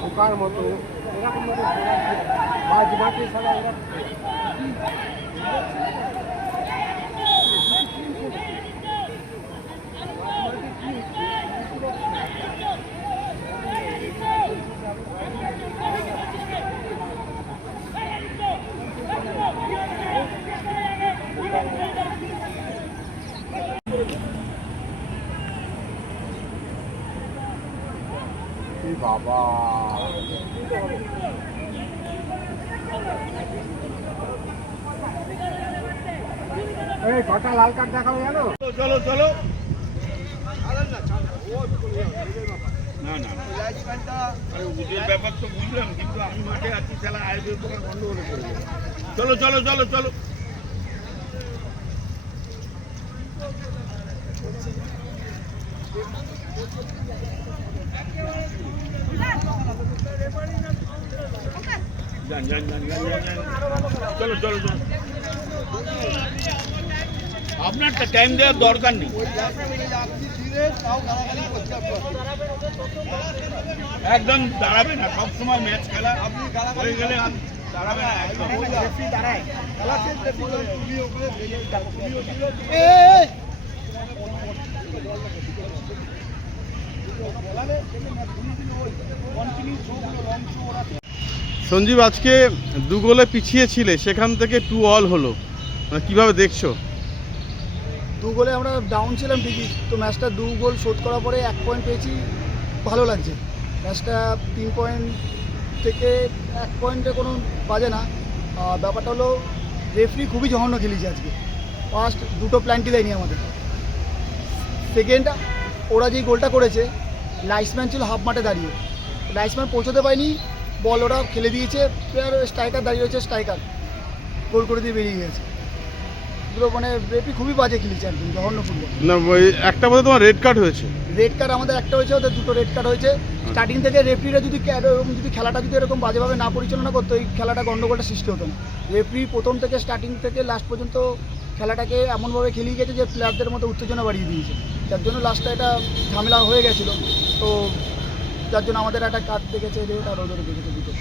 পোকার মতো এরকম মাছ মাটি ছাড়া এরকম বাবা এই কটা লাল কার্ড দেখাবো জানো? চলো চলো না না ওদের ব্যাপার তো বুঝলাম, কিন্তু আমি মাঠে আছি, খেলা আয়োজন তোমার বন্ধ করে করবো। চলো চলো চলো চলো যান যান যান যান যান চলো চলো চলো। আপনার টাইম দেওয়ার দরকার নেই, একদম দাঁড়াবে না সব সময় ম্যাচ খেলা হয়ে গেলে দাঁড়াবে না একদম। সঞ্জীব, আজকে 2 গোলে পিছিয়ে ছিলে, সেখান থেকে 2-2 হলো, কিভাবে দেখছো? 2 গোলে আমরা ডাউন ছিলাম ঠিকই, তো ম্যাচটা 2 গোল শোধ করার পরে 1 পয়েন্ট পেয়েছি, ভালো লাগছে। ম্যাচটা 3 পয়েন্ট থেকে 1 পয়েন্টে কোনো বাজে না। ব্যাপারটা হলো রেফারি খুবই জঘন্য খেলেছে আজকে। ফার্স্ট 2টো প্ল্যান্টি দেয়নি আমাদের। সেকেন্ড, ওরা যেই গোলটা করেছে, লাইসম্যান ছিল হাফ মাঠে দাঁড়িয়ে, লাইসম্যান পৌঁছতে পারেনি, বল ওরা খেলে দিয়েছে, প্লেয়ার স্ট্রাইকার দাঁড়িয়ে রয়েছে, স্ট্রাইকার গোল করে দিয়ে বেরিয়ে গেছে। এগুলো মানে রেফারি খুবই বাজে খেলেছে একদম, জঘন্য ফুটবল। না, ওই একটা বোধহয় তোমার রেড কার্ড হয়েছে। রেড কার্ড আমাদের একটা হয়েছে, ওদের 2টো রেড কার্ড হয়েছে। স্টার্টিং থেকে রেফারিরা যদি খেলাটা যদি এরকম বাজেভাবে না পরিচালনা করতো, এই খেলাটা গন্ডগোলটা সৃষ্টি হতো না। রেফারি প্রথম থেকে স্টার্টিং থেকে লাস্ট পর্যন্ত খেলাটাকে এমনভাবে খেলিয়ে গেছে যে প্লেয়ারদের মধ্যে উত্তেজনা বাড়িয়ে দিয়েছে, যার জন্য লাস্টে এটা ঝামেলা হয়ে গেছিলো। তো যার জন্য আমাদের একটা কার্ড দেখেছে রেড, আর ওদের দেখেছে 2টো।